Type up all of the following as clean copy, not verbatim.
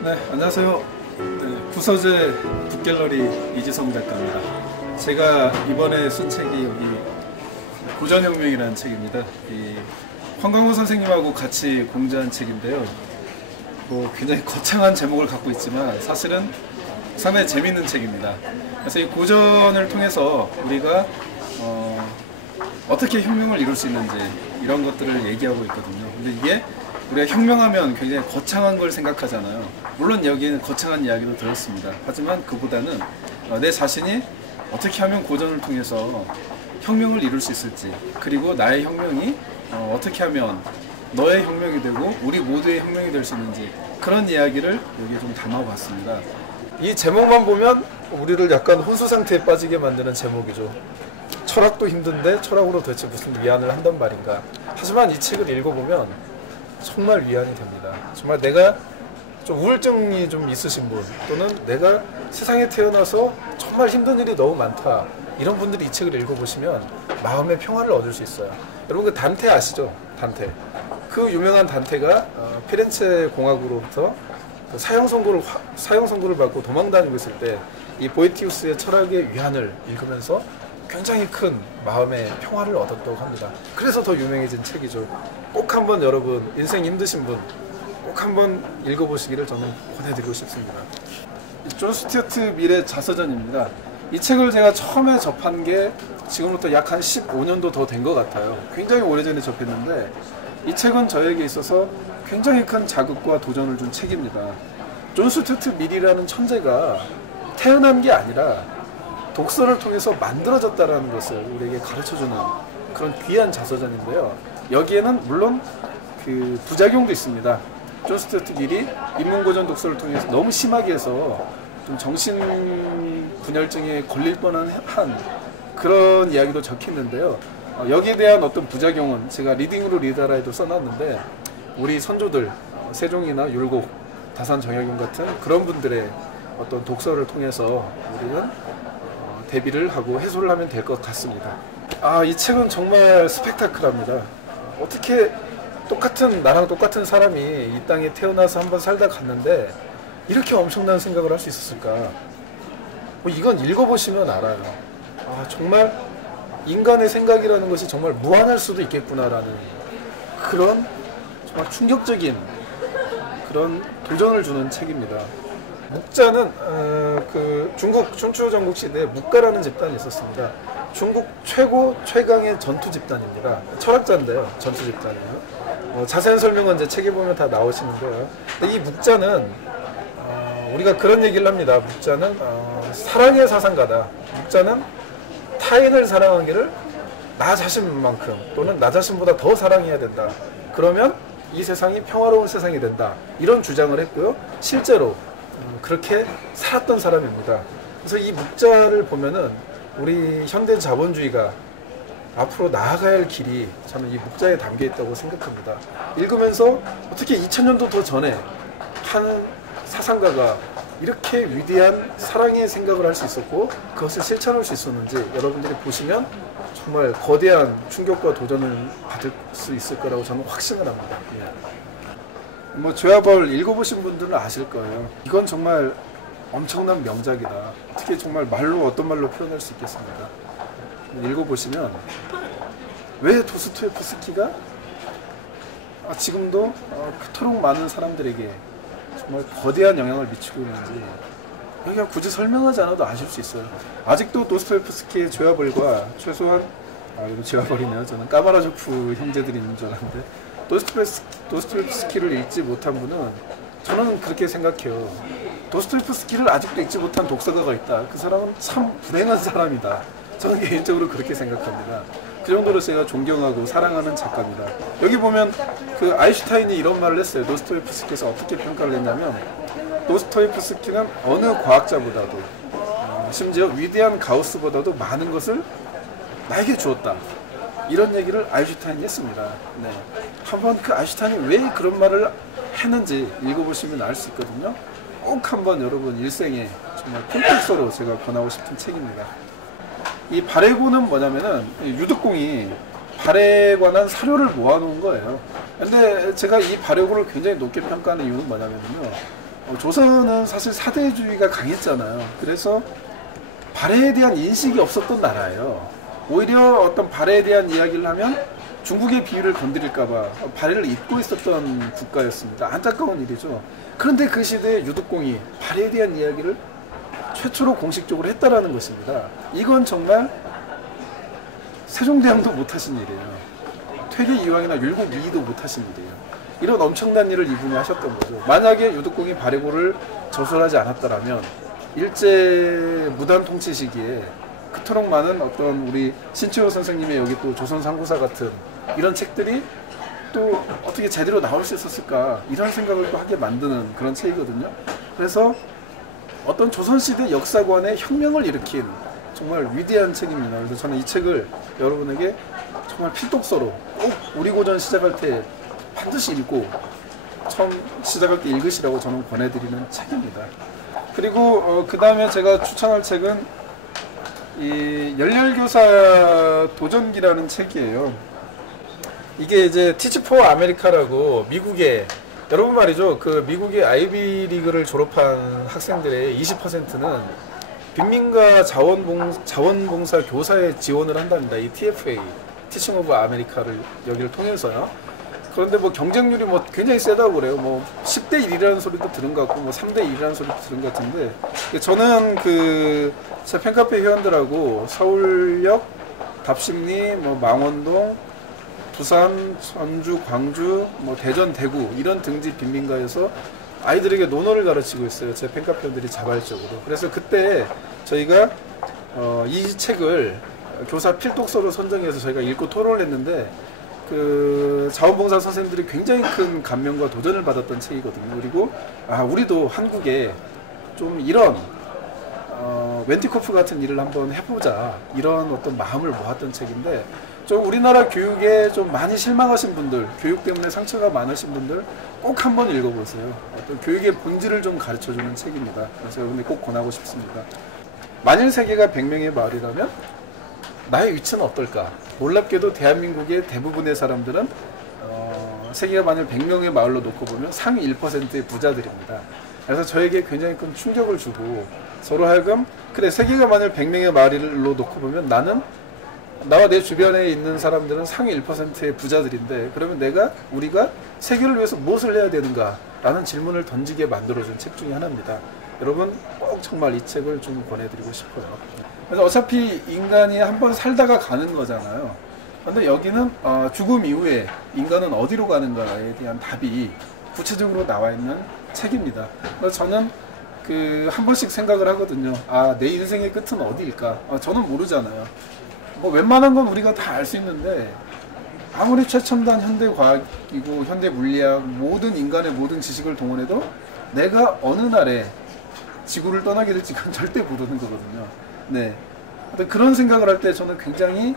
네, 안녕하세요. 네, 구서재 북갤러리 이지성 작가입니다. 제가 이번에 쓴 책이 여기 고전혁명이라는 책입니다. 이 황광호 선생님하고 같이 공부한 책인데요. 굉장히 거창한 제목을 갖고 있지만 사실은 상당히 재밌는 책입니다. 그래서 이 고전을 통해서 우리가 어떻게 혁명을 이룰 수 있는지 이런 것들을 얘기하고 있거든요. 근데 이게 우리가 혁명하면 굉장히 거창한 걸 생각하잖아요. 물론 여기에는 거창한 이야기도 들었습니다. 하지만 그보다는 내 자신이 어떻게 하면 고전을 통해서 혁명을 이룰 수 있을지, 그리고 나의 혁명이 어떻게 하면 너의 혁명이 되고 우리 모두의 혁명이 될 수 있는지, 그런 이야기를 여기에 좀 담아봤습니다. 이 제목만 보면 우리를 약간 혼수 상태에 빠지게 만드는 제목이죠. 철학도 힘든데 철학으로 도대체 무슨 위안을 한단 말인가. 하지만 이 책을 읽어보면 정말 위안이 됩니다. 정말 내가 좀 우울증이 좀 있으신 분, 또는 내가 세상에 태어나서 정말 힘든 일이 너무 많다, 이런 분들이 이 책을 읽어보시면 마음의 평화를 얻을 수 있어요. 여러분 그 단테 아시죠? 단테. 그 유명한 단테가 피렌체 공화국으로부터 그 사형 선고를 받고 도망다니고 있을 때 이 보에티우스의 철학의 위안을 읽으면서 굉장히 큰 마음의 평화를 얻었다고 합니다. 그래서 더 유명해진 책이죠. 꼭 한번 여러분, 인생 힘드신 분 꼭 한번 읽어보시기를 저는 권해드리고 싶습니다. 존 스튜어트 밀의 자서전입니다. 이 책을 제가 처음에 접한 게 지금부터 약 한 15년도 더 된 것 같아요. 굉장히 오래전에 접했는데 이 책은 저에게 있어서 굉장히 큰 자극과 도전을 준 책입니다. 존 스튜어트 밀이라는 천재가 태어난 게 아니라 독서를 통해서 만들어졌다는 것을 우리에게 가르쳐주는 그런 귀한 자서전인데요. 여기에는 물론 그 부작용도 있습니다. 존 스튜어트 밀이 인문고전 독서를 통해서 너무 심하게 해서 좀 정신분열증에 걸릴 뻔한 그런 이야기도 적혀 있는데요. 여기에 대한 어떤 부작용은 제가 리딩으로 리더라에도 써놨는데, 우리 선조들 세종이나 율곡, 다산 정약용 같은 그런 분들의 어떤 독서를 통해서 우리는 대비를 하고 해소를 하면 될 것 같습니다. 이 책은 정말 스펙타클합니다. 어떻게 나랑 똑같은 사람이 이 땅에 태어나서 한번 살다 갔는데 이렇게 엄청난 생각을 할 수 있었을까? 이건 읽어보시면 알아요. 정말 인간의 생각이라는 것이 정말 무한할 수도 있겠구나라는 그런 정말 충격적인 그런 도전을 주는 책입니다. 묵자는 그 중국 춘추 전국 시대에 묵가라는 집단이 있었습니다. 중국 최강의 전투 집단입니다. 철학자인데요, 전투 집단이에요. 자세한 설명은 이제 책에 보면 다 나오시는데요. 근데 이 묵자는 우리가 그런 얘기를 합니다. 묵자는 사랑의 사상가다. 묵자는 타인을 사랑하기를 나 자신만큼 또는 나 자신보다 더 사랑해야 된다. 그러면 이 세상이 평화로운 세상이 된다. 이런 주장을 했고요. 실제로 그렇게 살았던 사람입니다. 그래서 이 묵자를 보면은 우리 현대 자본주의가 앞으로 나아가야 할 길이 저는 이 묵자에 담겨 있다고 생각합니다. 읽으면서 어떻게 2000년도 더 전에 한 사상가가 이렇게 위대한 사랑의 생각을 할 수 있었고 그것을 실천할 수 있었는지 여러분들이 보시면 정말 거대한 충격과 도전을 받을 수 있을 거라고 저는 확신을 합니다. 죄와벌 읽어보신 분들은 아실 거예요. 이건 정말 엄청난 명작이다. 어떻게 정말 어떤 말로 표현할 수 있겠습니까? 읽어보시면 왜 도스토옙스키가 지금도 그토록 많은 사람들에게 정말 거대한 영향을 미치고 있는지 여기가 굳이 설명하지 않아도 아실 수 있어요. 아직도 도스토옙스키의 죄와벌과 최소한 이거 죄와벌이네요. 저는 까마라조프 형제들이 있는 줄 알았는데 도스토옙스키를 읽지 못한 분은, 저는 그렇게 생각해요. 도스토옙스키를 아직도 읽지 못한 독서가가 있다. 그 사람은 참 불행한 사람이다. 저는 개인적으로 그렇게 생각합니다. 그 정도로 제가 존경하고 사랑하는 작가입니다. 여기 보면 그 아인슈타인이 이런 말을 했어요. 도스토옙스키에서 어떻게 평가를 했냐면, 도스토옙스키는 어느 과학자보다도 심지어 위대한 가우스보다도 많은 것을 나에게 주었다. 이런 얘기를 아인슈타인이 했습니다. 한번 그 아인슈타인이 왜 그런 말을 했는지 읽어보시면 알 수 있거든요. 꼭 한번 여러분 일생에 정말 콤플렉서로 제가 권하고 싶은 책입니다. 이 발해고는 뭐냐면은 유득공이 발해에 관한 사료를 모아놓은 거예요. 근데 제가 이 발해고를 굉장히 높게 평가하는 이유는 뭐냐면요, 조선은 사실 사대주의가 강했잖아요. 그래서 발해에 대한 인식이 없었던 나라예요. 오히려 어떤 발해에 대한 이야기를 하면 중국의 비유를 건드릴까봐 발해를 잊고 있었던 국가였습니다. 안타까운 일이죠. 그런데 그 시대에 유득공이 발해에 대한 이야기를 최초로 공식적으로 했다라는 것입니다. 이건 정말 세종대왕도 못하신 일이에요. 퇴계 이황이나 율곡 이이도 못하신 일이에요. 이런 엄청난 일을 이분이 하셨던 거죠. 만약에 유득공이 발해고를 저술하지 않았더라면 일제 무단 통치 시기에 그토록 많은 어떤 우리 신치호 선생님의 여기 또 조선상고사 같은 이런 책들이 또 어떻게 제대로 나올 수 있었을까, 이런 생각을 또 하게 만드는 그런 책이거든요. 그래서 어떤 조선시대 역사관의 혁명을 일으킨 정말 위대한 책입니다. 그래서 저는 이 책을 여러분에게 정말 필독서로 꼭 우리 고전 시작할 때 반드시 읽고 처음 시작할 때 읽으시라고 저는 권해드리는 책입니다. 그리고 그 다음에 제가 추천할 책은 이 열렬교사 도전기라는 책이에요. 이게 이제 Teach for America라고 미국의, 여러분 말이죠, 그 미국의 아이비리그를 졸업한 학생들의 20%는 빈민가 자원봉사 교사에 지원을 한답니다. 이 TFA, Teaching of America를 여기를 통해서요. 그런데 뭐 경쟁률이 뭐 굉장히 세다고 그래요. 뭐 10대 1이라는 소리도 들은 것 같고, 뭐 3대 1이라는 소리도 들은 것 같은데, 저는 그 제 팬카페 회원들하고 서울역, 답심리, 뭐 망원동, 부산, 전주, 광주, 뭐 대전, 대구 이런 등지 빈민가에서 아이들에게 논어를 가르치고 있어요. 제 팬카페 회원들이 자발적으로. 그래서 그때 저희가 이 책을 교사 필독서로 선정해서 저희가 읽고 토론을 했는데, 그 자원봉사 선생님들이 굉장히 큰 감명과 도전을 받았던 책이거든요. 그리고 우리도 한국에 좀 이런 웬티코프 같은 일을 한번 해보자, 이런 어떤 마음을 모았던 책인데, 좀 우리나라 교육에 좀 많이 실망하신 분들, 교육 때문에 상처가 많으신 분들 꼭 한번 읽어보세요. 어떤 교육의 본질을 좀 가르쳐주는 책입니다. 그래서 여러분들 꼭 권하고 싶습니다. 만일 세계가 100명의 마을이라면 나의 위치는 어떨까? 놀랍게도 대한민국의 대부분의 사람들은 세계가 만일 100명의 마을로 놓고 보면 상위 1%의 부자들입니다. 그래서 저에게 굉장히 큰 충격을 주고, 서로 하여금 그래, 세계가 만일 100명의 마을로 놓고 보면 나와 내 주변에 있는 사람들은 상위 1%의 부자들인데, 그러면 우리가 세계를 위해서 무엇을 해야 되는가? 라는 질문을 던지게 만들어준 책 중에 하나입니다. 여러분 꼭 정말 이 책을 좀 권해드리고 싶어요. 그래서 어차피 인간이 한번 살다가 가는 거잖아요. 그런데 여기는 죽음 이후에 인간은 어디로 가는가에 대한 답이 구체적으로 나와 있는 책입니다. 그래서 저는 한 번씩 생각을 하거든요. 내 인생의 끝은 어디일까? 저는 모르잖아요. 뭐 웬만한 건 우리가 다 알 수 있는데, 아무리 최첨단 현대과학이고 현대물리학, 모든 인간의 모든 지식을 동원해도 내가 어느 날에 지구를 떠나게 될지 그건 절대 모르는 거거든요. 네. 그런 생각을 할 때 저는 굉장히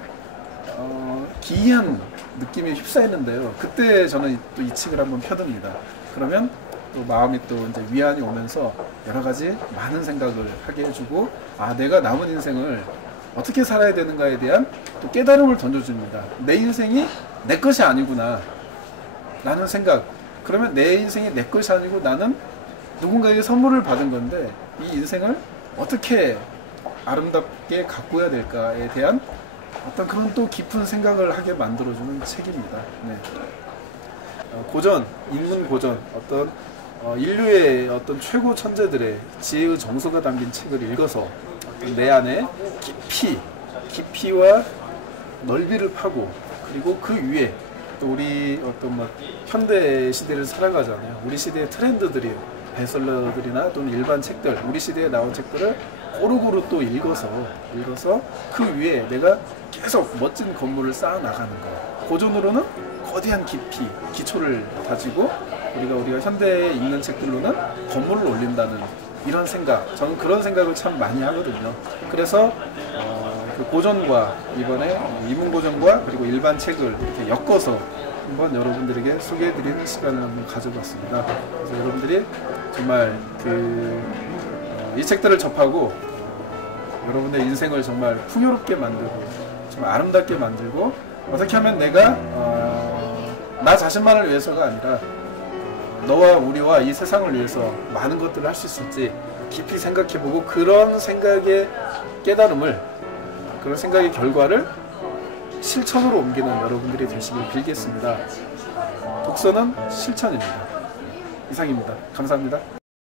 기이한 느낌에 휩싸이는데요. 그때 저는 또 이 책을 한번 펴듭니다. 그러면 또 마음이 또 이제 위안이 오면서 여러 가지 많은 생각을 하게 해주고, 내가 남은 인생을 어떻게 살아야 되는가에 대한 또 깨달음을 던져줍니다. 내 인생이 내 것이 아니구나 라는 생각. 그러면 내 인생이 내 것이 아니고 나는 누군가에게 선물을 받은 건데, 이 인생을 어떻게 아름답게 가꾸어야 될까에 대한 어떤 그런 또 깊은 생각을 하게 만들어주는 책입니다. 네. 고전, 인문 고전, 어떤 인류의 어떤 최고 천재들의 지혜의 정서가 담긴 책을 읽어서 내 안에 깊이와 넓이를 파고, 그리고 그 위에 또 우리 어떤 현대 시대를 살아가잖아요. 우리 시대의 트렌드들이 베슬러들이나 또는 일반 책들, 우리 시대에 나온 책들을 고루고루 또 읽어서 그 위에 내가 계속 멋진 건물을 쌓아 나가는 거. 고전으로는 거대한 깊이, 기초를 다지고, 우리가 현대에 읽는 책들로는 건물을 올린다는 이런 생각, 저는 그런 생각을 참 많이 하거든요. 그래서 그 고전과 이번에 이문고전과 그리고 일반 책을 이렇게 엮어서 한번 여러분들에게 소개해드리는 시간을 한번 가져봤습니다. 그래서 여러분들이 정말 이 책들을 접하고 여러분의 인생을 정말 풍요롭게 만들고 정말 아름답게 만들고, 어떻게 하면 내가 나 자신만을 위해서가 아니라 너와 우리와 이 세상을 위해서 많은 것들을 할 수 있을지 깊이 생각해보고 그런 생각의 깨달음을, 그런 생각의 결과를 실천으로 옮기는 여러분들이 되시길 빌겠습니다. 독서는 실천입니다. 이상입니다. 감사합니다.